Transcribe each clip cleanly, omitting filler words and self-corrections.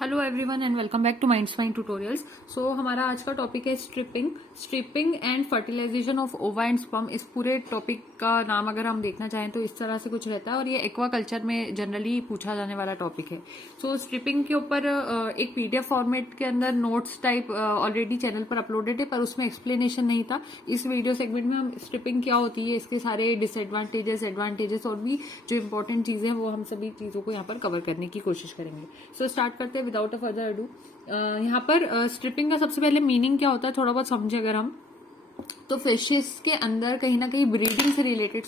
Hello everyone and welcome back to Minds Mine tutorials. So हमारा आज का topic है stripping and fertilisation of ova and sperm. इस पूरे टॉपिक का नाम अगर हम देखना चाहें तो इस तरह से कुछ रहता है और ये एक्वा कल्चर में जनरली पूछा जाने वाला टॉपिक है। सो स्ट्रिपिंग के ऊपर एक पीडीएफ फॉर्मेट के अंदर नोट्स टाइप ऑलरेडी चैनल पर अपलोडेड है, पर उसमें एक्सप्लेनेशन नहीं था। इस वीडियो सेगमेंट में हम स्ट्रिपिंग क्या होती है, इसके सारे डिसएडवांटेजेस, एडवांटेजेस और भी जो इंपॉर्टेंट चीजें हैं वो हम सभी चीजों को यहाँ पर कवर करने की कोशिश करेंगे। सो स्टार्ट करते हैं विदाउट अ फर्दर अडू। यहाँ पर स्ट्रिपिंग का सबसे पहले मीनिंग क्या होता है थोड़ा बहुत समझे अगर हम, तो फिशेस के अंदर कहीं ना कहीं ब्रीडिंग से रिलेटेड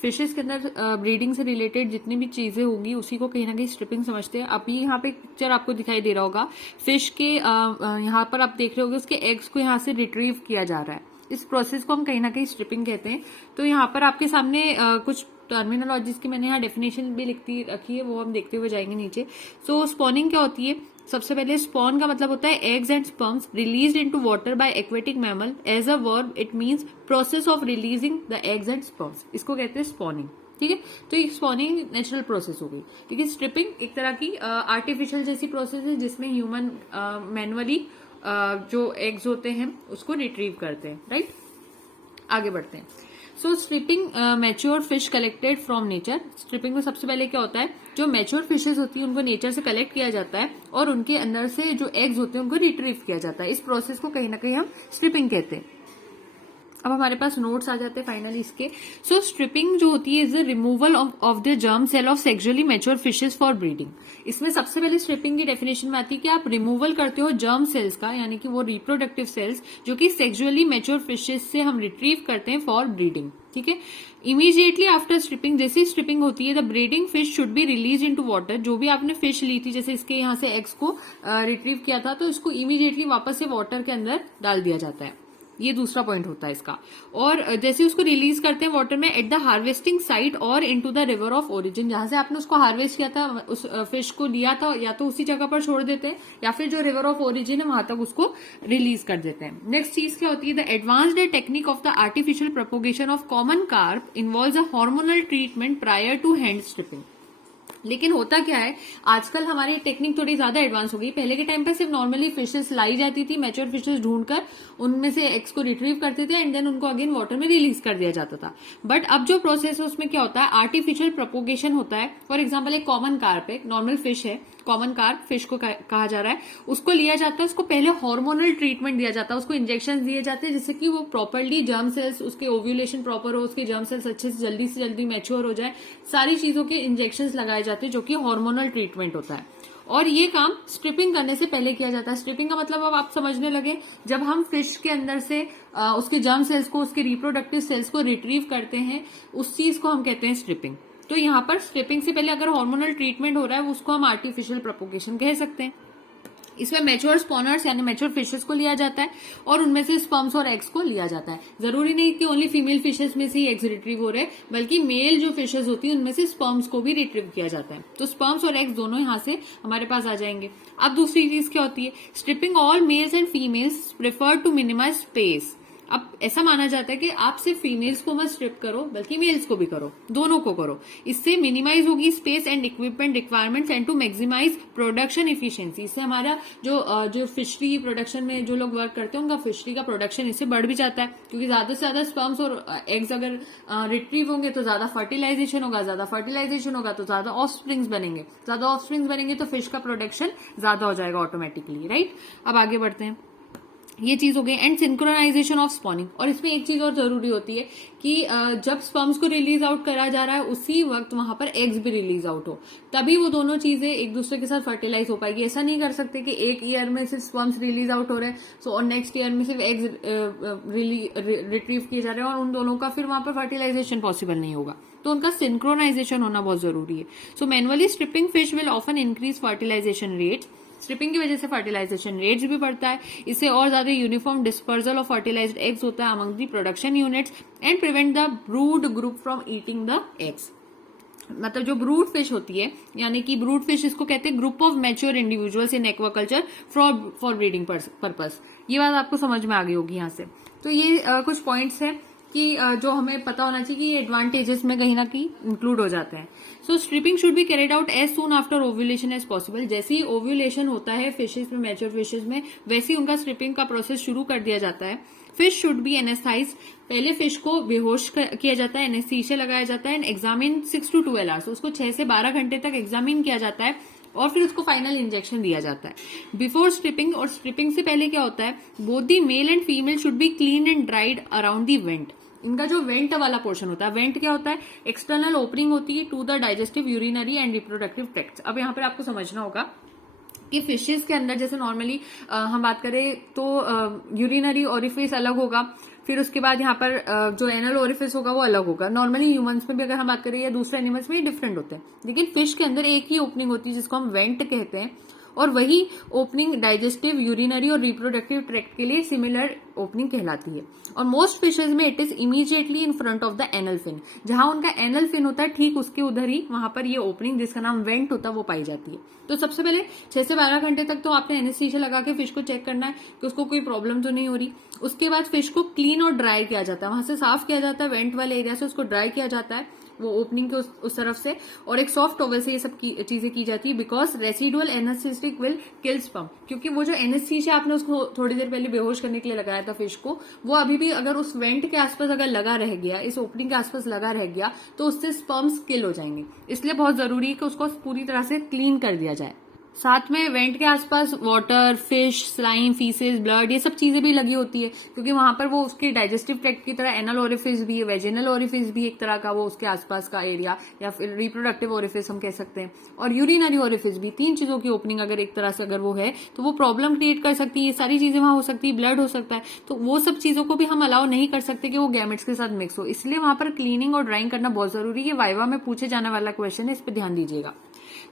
फिशेस के अंदर ब्रीडिंग से रिलेटेड जितनी भी चीजें होंगी उसी को कहीं ना कहीं स्ट्रिपिंग समझते हैं। अभी यहाँ पे एक पिक्चर आपको दिखाई दे रहा होगा, फिश के यहाँ पर आप देख रहे होगे उसके एग्स को यहाँ से रिट्रीव किया जा रहा है। इस प्रोसेस को हम कहीं ना कहीं स्ट्रिपिंग कहते हैं। तो यहाँ पर आपके सामने कुछ टर्मिनोलॉजीज की मैंने यहाँ डेफिनेशन भी लिखती रखी है, वो हम देखते हुए जाएंगे नीचे। सो स्पॉनिंग क्या होती है? सबसे पहले स्पॉन का मतलब होता है eggs and sperms released into water by aquatic mammal. As a verb it means process of releasing the eggs and sperms. इसको कहते हैं स्पॉनिंग। ठीक है, तो ये स्पॉनिंग नेचुरल प्रोसेस हो गई। लेकिन स्ट्रिपिंग एक तरह की आर्टिफिशियल जैसी प्रोसेस है जिसमें ह्यूमन मैनुअली जो एग्स होते हैं उसको रिट्रीव करते हैं। राइट, आगे बढ़ते हैं। So stripping mature fish collected from nature. Stripping में सबसे पहले क्या होता है, जो मैच्योर फिशेज होती है उनको नेचर से कलेक्ट किया जाता है और उनके अंदर से जो एग्स होते हैं उनको रिट्रीव किया जाता है। इस प्रोसेस को कहीं ना कहीं हम स्ट्रिपिंग कहते हैं। अब हमारे पास नोट्स आ जाते हैं फाइनली इसके। सो स्ट्रिपिंग जो होती है is the removal of the germ cell of sexually mature fishes for breeding. इसमें सबसे पहले स्ट्रिपिंग की डेफिनेशन में आती है कि आप रिमूवल करते हो जर्म सेल्स का, यानी कि वो रिप्रोडक्टिव सेल्स जो कि सेक्सुअली मैच्योर फिशेस से हम रिट्रीव करते हैं फॉर ब्रीडिंग। ठीक है, इमीडिएटली आफ्टर स्ट्रिपिंग, जैसे स्ट्रिपिंग होती है the breeding fish should be release into water. जो भी आपने फिश ली थी, जैसे इसके यहाँ से एग्स को रिट्रीव किया था, तो इसको इमीडिएटली वापस से वाटर के अंदर डाल दिया जाता है। ये दूसरा पॉइंट होता है इसका। और जैसे उसको रिलीज करते हैं वाटर में एट द हार्वेस्टिंग साइट और into the river of origin. जहां से आपने उसको हार्वेस्ट किया था, उस फिश को लिया था, या तो उसी जगह पर छोड़ देते हैं या फिर जो रिवर ऑफ ओरिजिन है वहां तक उसको रिलीज कर देते हैं। नेक्स्ट चीज क्या होती है, the advanced technique of the artificial propagation of common carp involves a hormonal treatment prior to hand stripping. लेकिन होता क्या है, आजकल हमारी टेक्निक थोड़ी ज्यादा एडवांस हो गई। पहले के टाइम पे सिर्फ नॉर्मली फिशेस लाई जाती थी, मैच्योर फिशेस ढूंढकर उनमें से एग्स को रिट्रीव करते थे एंड देन उनको अगेन वाटर में रिलीज कर दिया जाता था। बट अब जो प्रोसेस है उसमें क्या होता है, आर्टिफिशियल प्रोपोगेशन होता है। फॉर एग्जाम्पल एक कॉमन कार्प है, नॉर्मल फिश है, कॉमन कार्प फिश को कहा जा रहा है, उसको लिया जाता है, उसको पहले हार्मोनल ट्रीटमेंट दिया जाता है, उसको इंजेक्शन दिए जाते हैं जिससे कि वो प्रॉपरली जर्म सेल्स, उसके ओव्यूलेशन प्रॉपर हो, उसके जर्म सेल्स अच्छे से जल्दी मैच्योर हो जाए। सारी चीजों के इंजेक्शन लगाए जाते हैं जो कि हार्मोनल ट्रीटमेंट होता है। और ये काम स्ट्रिपिंग करने से पहले किया जाता है। स्ट्रिपिंग का मतलब अब आप समझने लगे, जब हम फिश के अंदर से उसके जर्म सेल्स को, उसके रिप्रोडक्टिव सेल्स को रिट्रीव करते हैं, उस चीज को हम कहते हैं स्ट्रिपिंग। तो यहाँ पर स्ट्रिपिंग से पहले अगर हार्मोनल ट्रीटमेंट हो रहा है उसको हम आर्टिफिशियल प्रोपोगेशन कह सकते हैं। इसमें मैच्योर स्पॉनर्स यानी मैच्योर फिशेस को लिया जाता है और उनमें से स्पर्म्स और एग्स को लिया जाता है। जरूरी नहीं कि ओनली फीमेल फिशेस में से ही एग्स रिट्रीव हो रहे, बल्कि मेल जो फिशेस होती है उनमें से स्पर्म्स को भी रिट्रीव किया जाता है। तो स्पर्म्स और एग्स दोनों यहां से हमारे पास आ जाएंगे। अब दूसरी चीज क्या होती है, stripping all males and females prefer to minimise space. अब ऐसा माना जाता है कि आप सिर्फ फीमेल्स को मत स्ट्रिप करो बल्कि मेल्स को भी करो, दोनों को करो। इससे मिनिमाइज होगी space and equipment requirements and to maximise production efficiency. इससे हमारा जो फिशरी प्रोडक्शन में जो लोग वर्क करते हैं उनका फिशरी का प्रोडक्शन इससे बढ़ भी जाता है, क्योंकि ज्यादा से ज्यादा स्पर्म्स और एग्स अगर रिट्रीव होंगे तो ज्यादा फर्टिलाइजेशन होगा, ज्यादा फर्टिलाइजेशन होगा तो ज्यादा ऑफस्प्रिंग्स बनेंगे, ज्यादा ऑफस्प्रिंग्स बनेंगे तो फिश का प्रोडक्शन ज्यादा हो जाएगा ऑटोमेटिकली। राइट, अब आगे बढ़ते हैं। ये चीज हो गई। And synchronisation of spawning. और इसमें एक चीज और जरूरी होती है कि जब स्पर्म्स को रिलीज आउट करा जा रहा है उसी वक्त वहां पर एग्स भी रिलीज आउट हो, तभी वो दोनों चीजें एक दूसरे के साथ फर्टिलाइज हो पाएगी। ऐसा नहीं कर सकते कि एक ईयर में सिर्फ स्पर्म्स रिलीज आउट हो रहे हैं सो और नेक्स्ट ईयर में सिर्फ एग्स रिट्रीव किए जा रहे हैं और उन दोनों का फिर वहां पर फर्टिलाइजेशन पॉसिबल नहीं होगा। तो उनका सिंक्रोनाइजेशन होना बहुत जरूरी है। So manually stripping fish will often increase fertilisation rates. Stripping की वजह से फर्टिलाइजेशन रेट्स भी बढ़ता है। इससे और ज्यादा uniform dispersal of fertilised eggs होता है among the production units and prevent the brood group from eating the eggs. मतलब जो ब्रूड फिश होती है, यानी कि ब्रूड फिश इसको कहते हैं group of mature individuals in aquaculture for breeding purpose. ये बात आपको समझ में आ गई होगी यहाँ से। तो ये कुछ पॉइंट्स हैं कि जो हमें पता होना चाहिए कि ये एडवांटेजेस में कहीं ना कहीं इंक्लूड हो जाते हैं. So stripping should be carried out as soon after ovulation as possible. जैसे ही ओव्यूलेशन होता है फिशेज में, मैच्योर फिशेज में, वैसे ही उनका स्ट्रिपिंग का प्रोसेस शुरू कर दिया जाता है. Fish should be anaesthetised. पहले फिश को बेहोश किया जाता है, एनेस्थीसिया लगाया जाता है एंड एग्जामिन 6 to 12 आवर्स. उसको 6 से 12 घंटे तक एग्जामिन किया जाता है और फिर उसको फाइनल इंजेक्शन दिया जाता है. बिफोर स्ट्रिपिंग, और स्ट्रिपिंग से पहले क्या होता है, both the male and female should be clean and dried around the went. इनका जो वेंट वाला पोर्शन होता है, वेंट क्या होता है, एक्सटर्नल ओपनिंग होती है to the digestive, urinary and reproductive tract. अब यहाँ पर आपको समझना होगा कि फिशेज के अंदर जैसे नॉर्मली हम बात करें तो यूरिनरी ओरिफिस अलग होगा, फिर उसके बाद यहाँ पर जो एनल ओरिफिस होगा वो अलग होगा. नॉर्मली ह्यूमंस में भी अगर हम बात करें या दूसरे एनिमल्स में डिफरेंट होते हैं, लेकिन फिश के अंदर एक ही ओपनिंग होती है जिसको हम वेंट कहते हैं, और वही ओपनिंग डाइजेस्टिव, यूरिनरी और रिप्रोडक्टिव ट्रैक्ट के लिए सिमिलर ओपनिंग कहलाती है. और मोस्ट फिशेज में it is immediately in front of the anal fin. जहां उनका एनल फिन होता है ठीक उसके उधर ही वहां पर ये ओपनिंग जिसका नाम वेंट होता है वो पाई जाती है. तो सबसे पहले 6 से 12 घंटे तक तो आपने एनेस्थीसिया लगा के फिश को चेक करना है कि उसको कोई प्रॉब्लम तो नहीं हो रही. उसके बाद फिश को क्लीन और ड्राई किया जाता है, वहां से साफ किया जाता है, वेंट वाले एरिया से उसको ड्राई किया जाता है वो ओपनिंग के उस तरफ से, और एक सॉफ्ट टॉवल से ये सब चीजें की जाती है. Because residual anaesthetic will kill sperm. क्योंकि वो जो एनेस्थीसिया आपने उसको थोड़ी देर पहले बेहोश करने के लिए लगाया था फिश को, वो अभी भी अगर उस वेंट के आसपास अगर लगा रह गया, इस ओपनिंग के आसपास लगा रह गया, तो उससे स्पर्म्स किल हो जाएंगे. इसलिए बहुत जरूरी है कि उसको पूरी तरह से क्लीन कर दिया जाए. साथ में वेंट के आसपास water, fish, slime, faeces, blood, ये सब चीजें भी लगी होती है, क्योंकि वहां पर वो उसके डाइजेस्टिव ट्रैक्ट की तरह एनल ओरिफिस भी है, वेजिनल ओरिफिस भी एक तरह का वो उसके आसपास का एरिया, या फिर रिप्रोडक्टिव ओरिफिस हम कह सकते हैं, और यूरिनरी ओरिफिस भी. 3 चीजों की ओपनिंग अगर एक तरह से अगर वो है तो वो प्रॉब्लम क्रिएट कर सकती है. ये सारी चीजें वहां हो सकती है, ब्लड हो सकता है, तो वो सब चीजों को भी हम अलाउ नहीं कर सकते कि वो गैमेट्स के साथ मिक्स हो. इसलिए वहां पर क्लीनिंग और ड्राइंग करना बहुत जरूरी है. वाइवा में पूछे जाने वाला क्वेश्चन है, इस पर ध्यान दीजिएगा.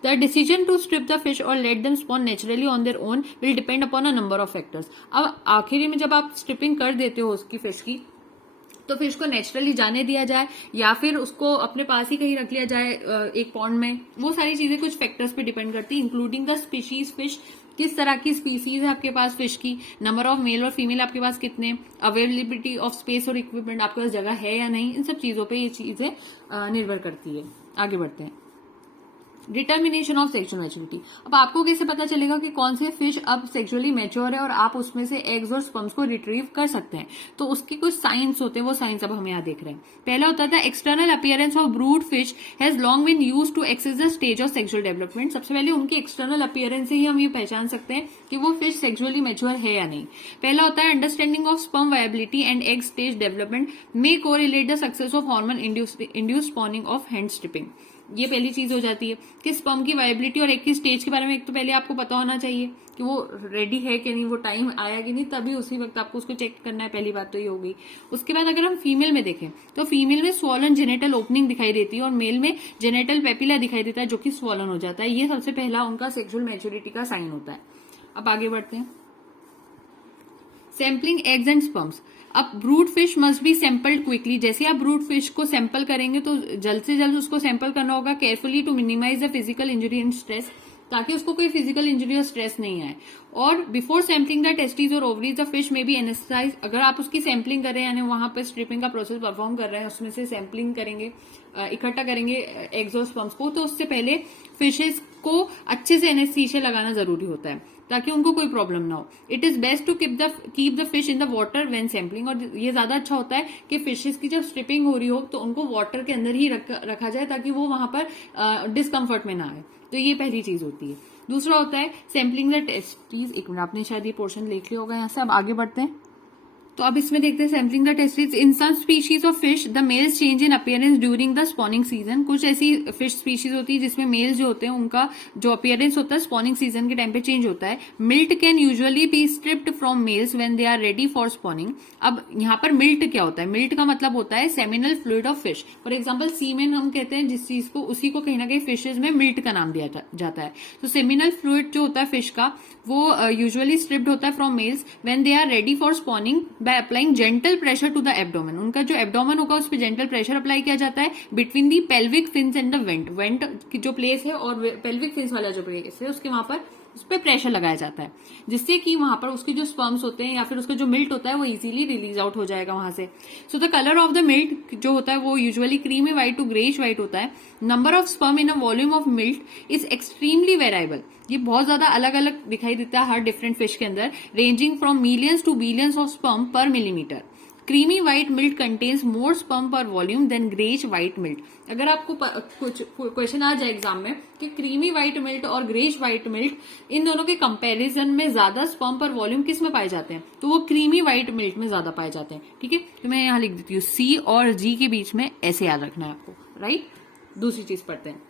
The decision to strip the fish or let them spawn naturally on their own will depend upon a number of factors. अब आखिरी में जब आप स्ट्रिपिंग कर देते हो उसकी फिश की, तो फिश को नेचुरली जाने दिया जाए या फिर उसको अपने पास ही कहीं रख लिया जाए एक पॉन्ड में, वो सारी चीजें कुछ फैक्टर्स पे डिपेंड करती है, इंक्लूडिंग द स्पीशीज फिश. किस तरह की स्पीसीज है आपके पास फिश की, नंबर ऑफ मेल और फीमेल आपके पास कितने, अवेलेबिलिटी ऑफ स्पेस और इक्विपमेंट, आपके पास जगह है या नहीं, इन सब चीजों पे ये चीजें निर्भर करती है. आगे बढ़ते हैं. Determination of sexual maturity. अब आपको कैसे पता चलेगा कि कौन से फिश अब सेक्सुअली मैच्योर है और आप उसमें से एग्स और स्पर्म्स को रिट्रीव कर सकते हैं? तो उसके कुछ साइंस होते हैं, वो साइंस अब हम यहाँ देख रहे हैं. पहला होता था external appearance of brood fish has long been used to access the stage of sexual development. सबसे पहले उनकी एक्सटर्नल अपीयरेंस से ही हम ये पहचान सकते हैं कि वो फिश सेक्सुअली मैच्योर है या नहीं. पहला होता है understanding of sperm viability and egg stage development may correlate the success of hormone induced spawning of hand stripping. ये पहली चीज हो जाती है कि स्पर्म की वायबिलिटी और एक की स्टेज के बारे में एक तो पहले आपको पता होना चाहिए कि वो रेडी है कि नहीं, वो टाइम आया कि नहीं, तभी उसी वक्त आपको उसको चेक करना है. पहली बात तो ये हो गई. उसके बाद अगर हम फीमेल में देखें तो फीमेल में स्वॉलन जेनेटल ओपनिंग दिखाई देती है और मेल में जेनेटल पेपिला दिखाई देता है जो कि स्वॉलन हो जाता है. ये सबसे पहला उनका सेक्सुअल मैच्योरिटी का साइन होता है. अब आगे बढ़ते हैं. Sampling eggs and sperms. अब brood fish must be sampled quickly. जैसे आप ब्रूड फिश को सैंपल करेंगे तो जल्द से जल्द उसको सैंपल करना होगा carefully to minimise the physical injury and stress, ताकि उसको कोई फिजिकल इंजरी और स्ट्रेस नहीं आए. और बिफोर सैम्पलिंग द टेस्टीज और ओवरीज द फिश में बी एनेस्थाइज. अगर आप उसकी सैम्पलिंग कर रहे हैं, यानी वहां पर स्ट्रिपिंग का प्रोसेस परफॉर्म कर रहे हैं, उसमें से सैम्पलिंग करेंगे, इकट्ठा करेंगे एग्स और स्पर्म्स को, तो उससे पहले फिशेज को अच्छे से एनेस्थीसिया लगाना जरूरी होता है ताकि उनको कोई प्रॉब्लम ना हो. It is best to keep the fish in the water when sampling. और ये ज्यादा अच्छा होता है कि फिशेज की जब स्ट्रिपिंग हो रही हो तो उनको वाटर के अंदर ही रखा जाए ताकि वो वहां पर डिस्कम्फर्ट में ना आए. तो ये पहली चीज होती है. दूसरा होता है सैम्पलिंग द टेस्टीज. एक मिनट, आपने शायद ये पोर्शन लिख लिया होगा यहाँ से. अब आगे बढ़ते हैं. तो अब इसमें देखते हैं sampling the testis. In some species of fish the males change in appearance during the spawning season. कुछ ऐसी फिश स्पीशीज होती है जिसमें मेल्स जो होते हैं उनका जो अपीयरेंस होता है स्पॉनिंग सीजन के टाइम पे चेंज होता है. Milt can usually be stripped from males when they are ready for spawning. अब यहाँ पर मिल्ट क्या होता है? मिल्ट का मतलब होता है seminal fluid of fish. For example semen हम कहते हैं जिस चीज को, उसी को कहीं ना कहीं फिशेज में मिल्ट का नाम दिया जाता है. तो सेमिनल फ्लूइड जो होता है फिश का वो यूजुअली स्ट्रिप्ड होता है from males when they are ready for spawning by applying gentle pressure to the abdomen. उनका जो एब्डोमेन होगा उस पर जेंटल प्रेशर अप्लाई किया जाता है between the pelvic fins and the went. Went की जो प्लेस है और पेल्विक फिन्स वाला जो प्लेस है उसके वहां पर उस पर प्रेशर लगाया जाता है, जिससे कि वहां पर उसके जो स्पर्म्स होते हैं या फिर उसका जो मिल्ट होता है वो इजीली रिलीज आउट हो जाएगा वहां से। So the colour of the milt जो होता है वो usually creamy white to greyish white होता है। Number of sperm in a volume of milt is extremely variable. ये बहुत ज्यादा अलग अलग दिखाई देता है हर डिफरेंट फिश के अंदर, ranging from millions to billions of sperm per millimetre. Creamy white milk contains more sperm per volume than greyish white milk. अगर आपको कुछ क्वेश्चन आ जाए एग्जाम में कि क्रीमी व्हाइट मिल्क और ग्रेइश व्हाइट मिल्क इन दोनों के कंपैरिजन में ज्यादा स्पर्म पर वॉल्यूम किस में पाए जाते हैं, तो वो क्रीमी व्हाइट मिल्क में ज्यादा पाए जाते हैं। ठीक है, तो मैं यहाँ लिख देती हूँ सी और जी के बीच में ऐसे याद रखना है आपको, राइट। दूसरी चीज पढ़ते हैं।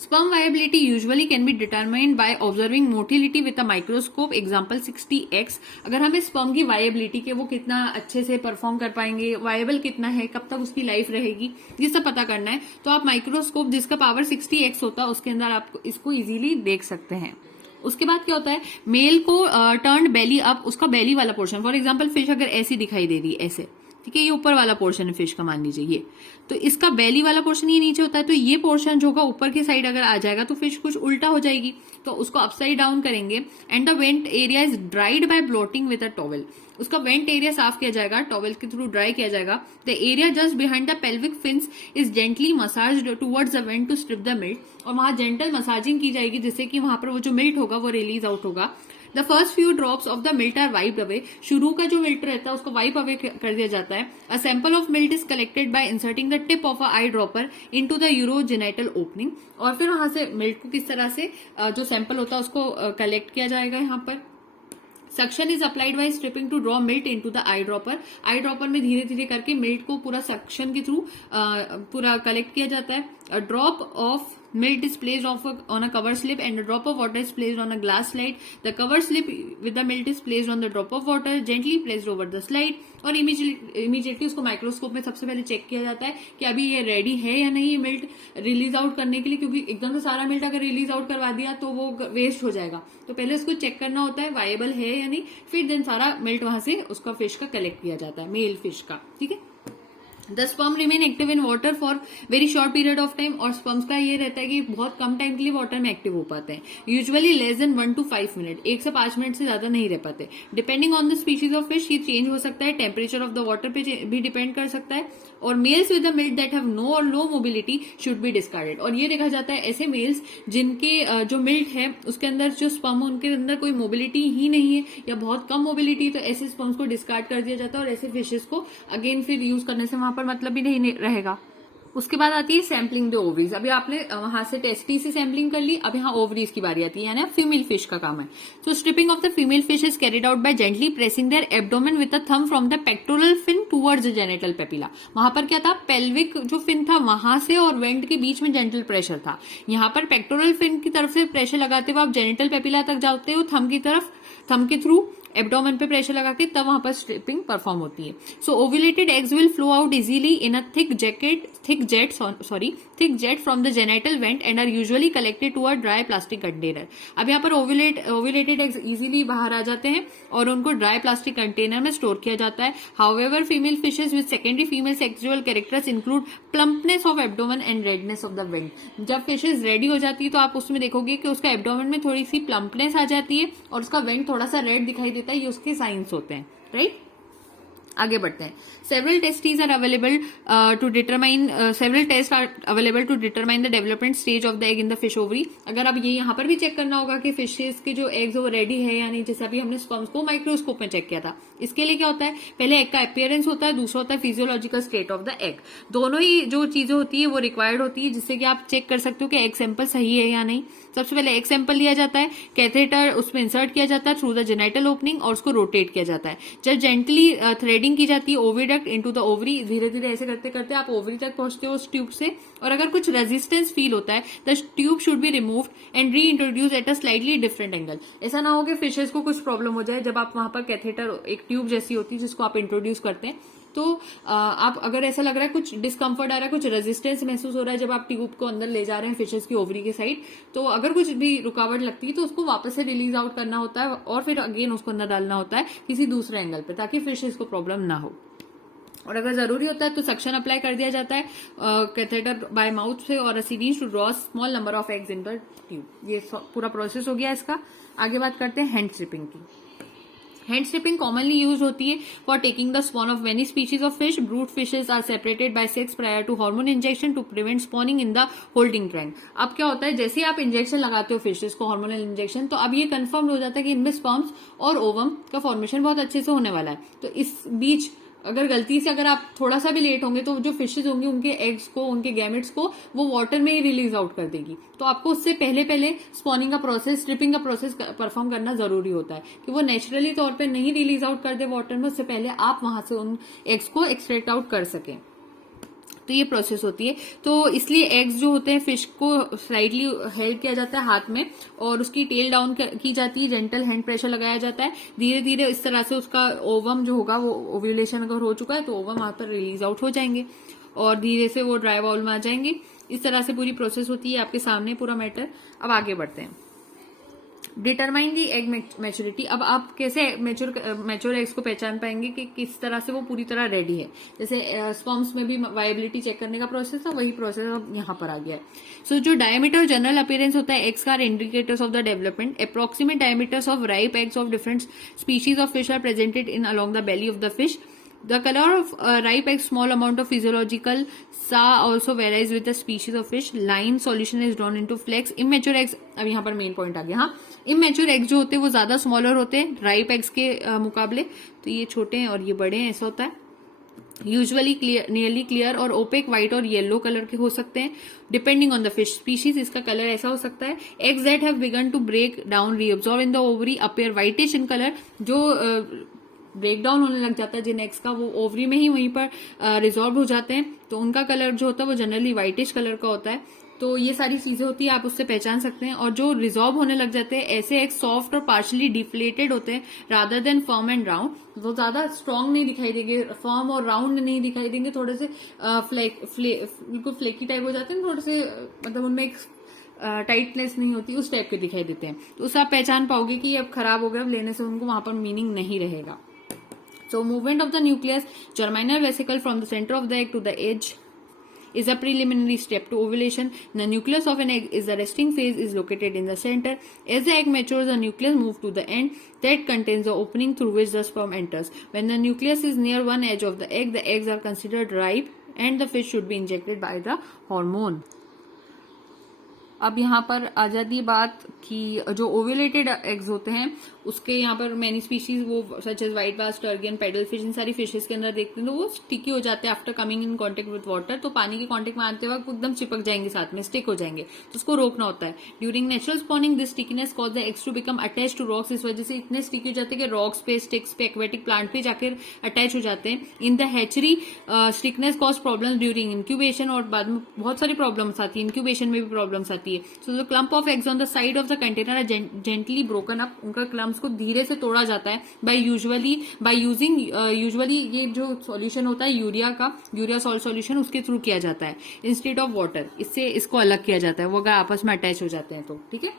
Sperm viability usually can be determined by observing motility with a microscope, example 60x। अगर हमें स्पर्म की वायबिलिटी के वो कितना अच्छे से परफॉर्म कर पाएंगे, वायबल कितना है, कब तक उसकी लाइफ रहेगी, ये सब पता करना है, तो आप माइक्रोस्कोप जिसका पावर 60x होता है उसके अंदर आप इसको इजीली देख सकते हैं। उसके बाद क्या होता है, मेल को टर्न बेली अप, उसका बेली वाला पोर्शन, फॉर एग्जाम्पल फिश अगर ऐसी दिखाई दे रही है ऐसे, ठीक है, ये ऊपर वाला पोर्शन है फिश का, मान लीजिए ये, तो इसका बेली वाला पोर्शन ये नीचे होता है, तो ये पोर्शन जो होगा ऊपर की साइड अगर आ जाएगा तो फिश कुछ उल्टा हो जाएगी, तो उसको अपसाइड डाउन करेंगे। And the vent area is dried by blotting with a towel. उसका वेंट एरिया साफ किया जाएगा, टॉवेल के थ्रू ड्राई किया जाएगा। The area just behind the pelvic fins is gently massaged towards the vent to strip the milt. और वहां gentle massaging की जाएगी जिससे कि वहां पर वो जो मिल्ट होगा वो रिलीज आउट होगा। The first few drops of the milt are wiped away. शुरू का जो मिल्ट रहता है उसको वाइप अवे कर दिया जाता है। A sample of milt is collected by inserting the tip of a eye dropper into the urogenital opening. और फिर वहां से मिल्ट को किस तरह से जो सैंपल होता है उसको कलेक्ट किया जाएगा यहाँ पर। Suction is applied by stripping to draw milt into the eye dropper. Eye dropper में धीरे धीरे करके मिल्ट को पूरा सक्शन के थ्रू पूरा कलेक्ट किया जाता है। A drop of milk is placed on a cover slip and a drop of water is placed on a glass slide. The cover slip with the milk is placed on the drop of water, gently placed over the slide. और immediately उसको microscope में सबसे पहले check किया जाता है कि अभी ये रेडी है या नहीं मिल्ट रिलीज आउट करने के लिए, क्योंकि एकदम से सारा मिल्ट अगर रिलीज आउट करवा दिया तो वो वेस्ट हो जाएगा। तो पहले उसको चेक करना होता है वायबल है या नहीं, फिर देन सारा मिल्ट वहां से उसका फिश का कलेक्ट किया जाता है, मेल फिश का। ठीक है, the sperm remain active in water for very short period of time. और स्पर्म्स का ये रहता है कि बहुत कम टाइम के लिए वाटर में एक्टिव हो पाते हैं, usually less than 1 to 5 minute, 1 से 5 मिनट से ज्यादा नहीं रह पाते। Depending on the species of fish ये चेंज हो सकता है, टेम्परेचर ऑफ द वाटर पे भी डिपेंड कर सकता है। और males with the milk that have no or low mobility should be discarded. और ये देखा जाता है ऐसे मेल्स जिनके जो मिल्क है उसके अंदर जो स्पर्म उनके अंदर कोई मोबिलिटी ही नहीं है या बहुत कम मोबिलिटी, तो ऐसे स्पर्म्स को डिस्कार्ड कर दिया जाता है और ऐसे फिशेस को अगेन फिर यूज करने से वहां पर मतलब भी नहीं रहेगा। उसके बाद आती है सैम्पलिंग द ओवरीज। अभी आपने वहां से टेस्टी से सैम्पलिंग कर ली, अब यहाँ ओवरीज की बारी आती है, यानी फीमेल फिश का काम है। तो stripping off the female fish is carried out by gently pressing their abdomen with a thumb from the pectoral fin towards the genital papilla. वहां पर क्या था, पेल्विक जो फिन था वहां से और वेंट के बीच में जेंटल प्रेशर था। यहाँ पर पेक्टोरल फिन की तरफ से प्रेशर लगाते हुए आप जेनिटल पेपिला तक जाते हो, थंब के थ्रू एब्डोमेन पे प्रेशर लगा के, तब वहां पर स्ट्रिपिंग परफॉर्म होती है। So ovulated eggs will flow out easily in a thick jet from the genital vent and are usually collected to a dry plastic container. अब यहाँ पर ओव्यूलेटेड एग्स इजीली बाहर आ जाते हैं और उनको ड्राई प्लास्टिक कंटेनर में स्टोर किया जाता है। However female fishes with secondary female sexual characters include plumpness of abdomen and redness of the vent. जब फिशेज रेडी हो जाती है तो आप उसमें देखोगे कि उसका एब्डोमेन में थोड़ी सी प्लम्पनेस आ जाती है और उसका वेंट थोड़ा सा रेड दिखाई देता है, ये उसके साइंस होते हैं, राइट। आगे बढ़ते हैं। Several test are available to determine the development stage of the egg in the fish ovary. अगर अब ये यहाँ पर भी चेक करना होगा कि फिशेस के जो एग्स वो रेडी है या नहीं, जैसे अभी हमने स्पर्म्स को माइक्रोस्कोप में चेक किया था। इसके लिए क्या होता है, पहले एग का अपीयरेंस होता है, दूसरा होता है physiological state of the egg. दोनों ही जो चीजें होती है वो रिक्वायर्ड होती है जिससे कि आप चेक कर सकते हो कि एग सैंपल सही है या नहीं। सबसे पहले एग सैंपल लिया जाता है, कैथेटर उसमें इंसर्ट किया जाता है थ्रू द जेनिटल ओपनिंग और उसको रोटेट किया जाता है। जब जेंटली थ्रेडिंग की जाती है ओविडक्ट इनटू द ओवरी, धीरे धीरे ऐसे करते करते आप ओवरी तक पहुंचते हो उस ट्यूब से। और अगर कुछ रेजिस्टेंस फील होता है the tube should be removed and reintroduce at a slightly different angle. ऐसा ना हो कि फिशेस को कुछ प्रॉब्लम हो जाए जब आप वहां पर कैथेटर, एक ट्यूब जैसी होती है जिसको आप इंट्रोड्यूस करते हैं, तो आप अगर ऐसा लग रहा है कुछ डिस्कम्फर्ट आ रहा है, कुछ रेजिस्टेंस महसूस हो रहा है जब आप ट्यूब को अंदर ले जा रहे हैं फिशेस की ओवरी के साइड, तो अगर कुछ भी रुकावट लगती है तो उसको वापस से रिलीज आउट करना होता है और फिर अगेन उसको अंदर डालना होता है किसी दूसरे एंगल पे, ताकि फिशेस को प्रॉब्लम ना हो। और अगर जरूरी होता है तो सक्शन अप्लाई कर दिया जाता है कैथेटर बाय माउथ से और a syringe to draw small number of eggs in the tube. ये पूरा प्रोसेस हो गया इसका। आगे बात करते हैं हैंड स्ट्रिपिंग की। हैंड स्ट्रिपिंग कॉमनली यूज होती है for taking the spawn of many species of fish. Brood fishes are separated by sex prior to hormone injection to prevent spawning in the holding tank. अब क्या होता है, जैसे ही आप injection लगाते हो फिशेज को, हार्मोनल इंजेक्शन, तो अब ये कंफर्म हो जाता है कि इनमें स्पर्म्स और ओवम का फॉर्मेशन बहुत अच्छे से होने वाला है। तो इस बीच अगर गलती से अगर आप थोड़ा सा भी लेट होंगे तो जो फिशेज होंगी उनके एग्स को, उनके गैमेट्स को वो वाटर में ही रिलीज आउट कर देगी। तो आपको उससे पहले पहले स्पॉनिंग का प्रोसेस, स्ट्रिपिंग का प्रोसेस परफॉर्म करना जरूरी होता है कि वो नेचुरली तौर पे नहीं रिलीज आउट कर दे वाटर में, उससे पहले आप वहां से उन एग्स को एक्सट्रैक्ट आउट कर सकें। तो ये प्रोसेस होती है। तो इसलिए एग्स जो होते हैं फिश को स्लाइटली हेल्ड किया जाता है हाथ में और उसकी टेल डाउन की जाती है, जेंटल हैंड प्रेशर लगाया जाता है। धीरे धीरे इस तरह से उसका ओवम जो होगा, वो ओव्यूलेशन अगर हो चुका है तो ओवम वहां पर रिलीज आउट हो जाएंगे और धीरे से वो ड्राई बाउल में आ जाएंगे। इस तरह से पूरी प्रोसेस होती है, आपके सामने पूरा मैटर। अब आगे बढ़ते हैं। Determine the egg maturity. अब आप कैसे मैच्योर एग्स को पहचान पाएंगे कि किस तरह से वो पूरी तरह रेडी है। जैसे स्पर्म्स में भी वायबिलिटी चेक करने का प्रोसेस था, वही प्रोसेस अब यहाँ पर आ गया है। सो जो डायमीटर जनरल अपीयरेंस होता है एग्स का indicators of the development. Approximate diameters of ripe eggs of different species of fish are presented in along the belly of the fish. The color of ripe egg, small amount of physiological SA also varies with the species of fish. Lime solution is drawn into flakes. Immature eggs, अब यहाँ पर main point आ गया। हाँ, immature eggs जो होते हैं वो ज्यादा स्मॉलर होते हैं राइप एग्स के मुकाबले। तो ये छोटे हैं और ये बड़े हैं, ऐसा होता है। Usually nearly clear or opaque white or yellow colour के हो सकते हैं depending on the fish species. इसका कलर ऐसा हो सकता है। Eggs that have begun to break down reabsorb in the ovary appear whitish in colour. जो ब्रेक डाउन होने लग जाता है जिन एग्स का, वो ओवरी में ही वहीं पर रिजॉल्व हो जाते हैं, तो उनका कलर जो होता है वो जनरली व्हाइटिश कलर का होता है। तो ये सारी चीजें होती है, आप उससे पहचान सकते हैं। और जो रिजॉल्व होने लग जाते हैं, ऐसे एग्स सॉफ्ट और पार्शली डिफ्लेटेड होते हैं rather than firm and round. वो ज्यादा स्ट्रांग नहीं दिखाई देंगे, फर्म और राउंड नहीं दिखाई देंगे, थोड़े से बिल्कुल फ्लेकी टाइप हो जाते हैं, थोड़े से मतलब उनमें एक टाइटनेस नहीं होती, उस टाइप के दिखाई देते हैं। तो उससे आप पहचान पाओगे कि अब खराब हो गए, अब लेने से उनको वहां पर मीनिंग नहीं रहेगा। So movement of the nucleus, germinal vesicle from the center of the egg to the edge is a preliminary step to ovulation. The nucleus of an egg is the resting phase is located in the center. As the egg matures, the nucleus moves to the end that contains the opening through which the sperm enters. When the nucleus is near one edge of the eggs are considered ripe and the fish should be injected by the hormone. अब यहाँ पर आ जाती है बात कि जो ओव्यूलेटेड eggs होते हैं उसके यहाँ पर मैनी स्पीशीज, वो सच एज व्हाइट बास, स्टर्गियन, पेडल फिश, इन सारी फिशेस के अंदर देखते हैं तो वो स्टिकी हो जाते हैं after coming in contact with water. तो पानी के कांटेक्ट में आते वक्त एकदम चिपक जाएंगे, साथ में स्टिक हो जाएंगे, तो उसको रोकना होता है। During natural spawning this stickiness cause the eggs to become attach to rocks. इस वजह से इतने स्टिकी हो जाते हैं कि रॉक्स पे, स्टिक्स पे, एक्वेटिक प्लांट पे जाकर अटैच हो जाते हैं। In the hatchery stickiness cause problem during incubation, और बाद में बहुत सारी प्रॉब्लम्स आती है, इंक्यूबेशन में भी प्रॉब्लम्स आती है। So the clump of eggs on the side of the container are gently broken up. उनका क्लम्प्स को धीरे से तोड़ा जाता है बाय यूजिंग यूजुअली ये जो सॉल्यूशन होता है यूरिया सॉल्ट सॉल्यूशन, उसके थ्रू किया जाता है इंस्टेड ऑफ वाटर। इससे इसको अलग किया जाता है, वो अगर आपस में अटैच हो जाते हैं तो। ठीक है,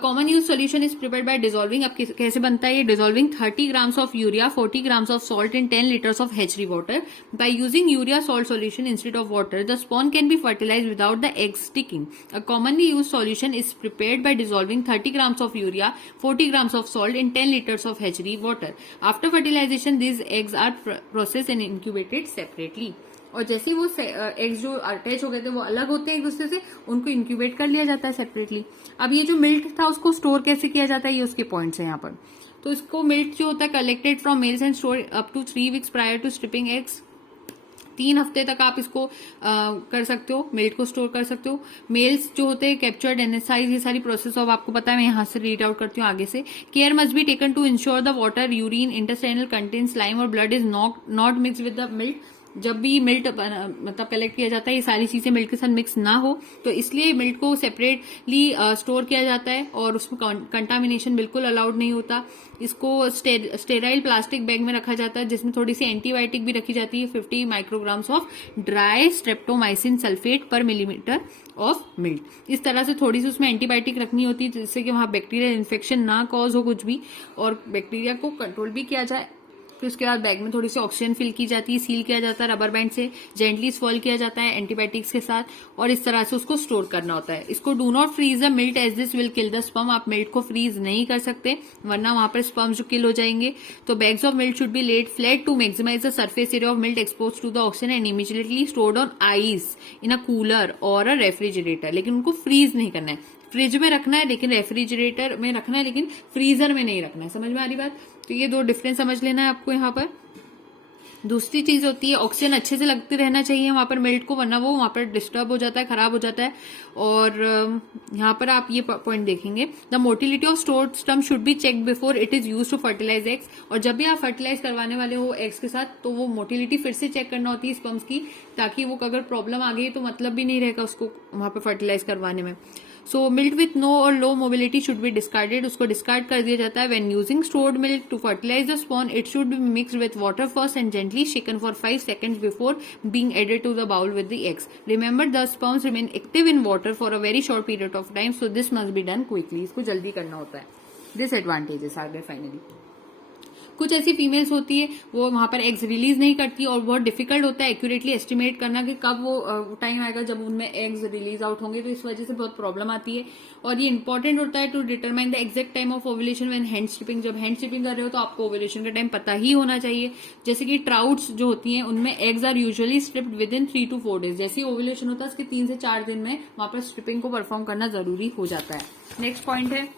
common use solution is prepared by dissolving. अब कैसे बनता है ये? Dissolving 30 grams of urea, 40 grams of salt in 10 litres of hatchery water. By using urea salt solution instead of water, the spawn can be fertilised without the egg sticking. A commonly use solution is prepared by dissolving 30 grams of urea, 40 grams of salt in 10 litres of hatchery water. After fertilisation this eggs are processed and incubated separately. और जैसे वो eggs जो attach हो गए थे वो अलग होते हैं एक दूसरे से, उनको इंक्यूबेट कर लिया जाता है सेपरेटली। अब ये जो मिल्क था उसको स्टोर कैसे किया जाता है, ये उसके पॉइंट्स है यहाँ पर। तो इसको मिल्क जो होता है collected from males and store up to 3 weeks prior to stripping eggs. 3 हफ्ते तक आप इसको कर सकते हो, मिल्क को स्टोर कर सकते हो। मेल्स जो होते हैं कैप्चर्ड एनएसआईज, ये सारी प्रोसेस अब आपको पता है, मैं यहाँ से रीड आउट करती हूँ आगे से। Care must be taken to ensure the water, urine, intestinal contents lime और blood is not mix with the milk. जब भी मिल्क मतलब कलेक्ट किया जाता है ये सारी चीजें मिल्क के साथ मिक्स ना हो, तो इसलिए मिल्क को सेपरेटली स्टोर किया जाता है और उसमें कंटामिनेशन बिल्कुल अलाउड नहीं होता। इसको स्टेराइल प्लास्टिक बैग में रखा जाता है जिसमें थोड़ी सी एंटीबायोटिक भी रखी जाती है, 50 micrograms of dry streptomycin sulphate पर मिलीमीटर ऑफ मिल्क। इस तरह से थोड़ी सी उसमें एंटीबायोटिक रखनी होती है जिससे कि वहां बैक्टीरियल इन्फेक्शन ना कॉज हो कुछ भी, और बैक्टीरिया को कंट्रोल भी किया जाए फिर उसके बाद बैग में थोड़ी सी ऑक्सीजन फिल की जाती है, सील किया जाता है रबर बैंड से, जेंटली स्पॉइल किया जाता है एंटीबायोटिक्स के साथ, और इस तरह से उसको स्टोर करना होता है। इसको do not freeze the milk as this will kill the sperm. आप मिल्क को फ्रीज नहीं कर सकते वरना वहां पर स्पर्म जो किल हो जाएंगे। तो bags of milk should be laid flat to maximise the surface area of milk expose to the oxygen and immediately stored on ice in a cooler or a refrigerator. लेकिन उनको फ्रीज नहीं करना है, fridge में रखना है लेकिन refrigerator में रखना है, लेकिन फ्रीजर में नहीं रखना है। समझ में आ रही बात? तो ये दो डिफरेंस समझ लेना है आपको यहाँ पर। दूसरी चीज होती है ऑक्सीजन अच्छे से लगते रहना चाहिए वहां पर मिल्क को, वरना वो वहां पर डिस्टर्ब हो जाता है, खराब हो जाता है। और यहाँ पर आप ये पॉइंट देखेंगे, the motility of stored sperm should be check before it is use to fertilise eggs. और जब भी आप फर्टिलाइज करवाने वाले हो एग्स के साथ तो वो मोटिलिटी फिर से चेक करना होती है स्पर्म्स की, ताकि वो अगर प्रॉब्लम आ गई तो मतलब भी नहीं रहेगा उसको वहां पर फर्टिलाइज करवाने में। So milk with no or low mobility should be discarded. उसको डिस्कार्ड कर दिया जाता है। When using stored milk to fertilise the spawn it should be mixed with water first and gently shaken for 5 seconds before being added to the bowl with the eggs. Remember the sperms remain active in water for a very short period of time, so this must be done quickly. इसको जल्दी करना होता है। Disadvantages आ गए finally. कुछ ऐसी females होती है वो वहां पर एग्स रिलीज नहीं करती और बहुत डिफिकल्ट होता है एक्यूरेटली एस्टिमेट करना कि कब वो टाइम आएगा जब उनमें एग्स रिलीज आउट होंगे, तो इस वजह से बहुत प्रॉब्लम आती है। और ये इंपॉर्टेंट होता है to determine the exact time of ovulation when hand stripping. जब हैंड स्ट्रिपिंग कर रहे हो तो आपको ओव्यूलेशन का टाइम पता ही होना चाहिए। जैसे कि ट्राउट्स जो होती हैं उनमें eggs are usually stripped within 3 to 4 days। जैसे ओव्यूलेशन होता है उसके 3 से 4 दिन में वहां पर स्ट्रिपिंग को परफॉर्म करना जरूरी हो जाता है। नेक्स्ट पॉइंट है,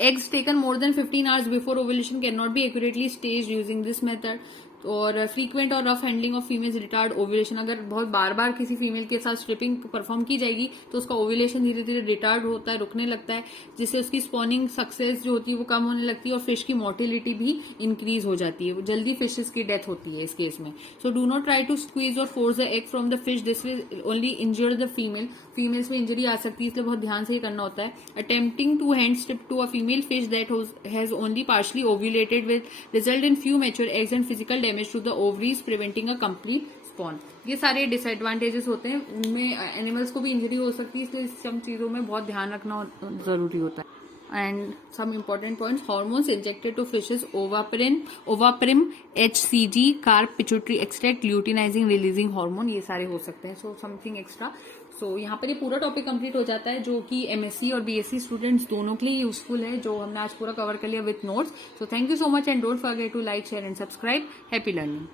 eggs taken more than 15 hours before ovulation cannot be accurately staged using this method। और फ्रीक्वेंट और rough handling of females retard ovulation. अगर बहुत बार बार किसी फीमेल के साथ स्ट्रिपिंग परफॉर्म की जाएगी तो उसका ओव्यूलेशन धीरे धीरे रिटार्ड होता है, रुकने लगता है, जिससे उसकी स्पॉनिंग सक्सेस जो होती है वो कम होने लगती है और फिश की मोर्टिलिटी भी इंक्रीज हो जाती है। जल्दी फिशेस की डेथ होती है इस केस में। So do not try to squeeze और force the egg from the fish, this will only injure the female. Females में इंजरी आ सकती है, इसलिए बहुत ध्यान से ये करना होता है। Attempting to hand strip to a female fish that has only partially ovulated will result in few mature eggs and physical damage to the ovaries preventing a complete spawn. ये सारे डिसएडवांटेजेस होते हैं, उनमें एनिमल्स को भी injury हो सकती है, इसलिए सब चीजों में बहुत ध्यान रखना जरूरी होता है। And some important points, hormones injected to fishes, ovaprem, HCG, carp pituitary extract, luteinizing releasing hormone, ये सारे हो सकते हैं। So something extra। So यहाँ पर ये पूरा टॉपिक कंप्लीट हो जाता है जो कि MSc और BSc स्टूडेंट्स दोनों के लिए यूजफुल है, जो हमने आज पूरा कवर कर लिया with notes. So thank you so much and don't forget to like, share and subscribe. Happy learning.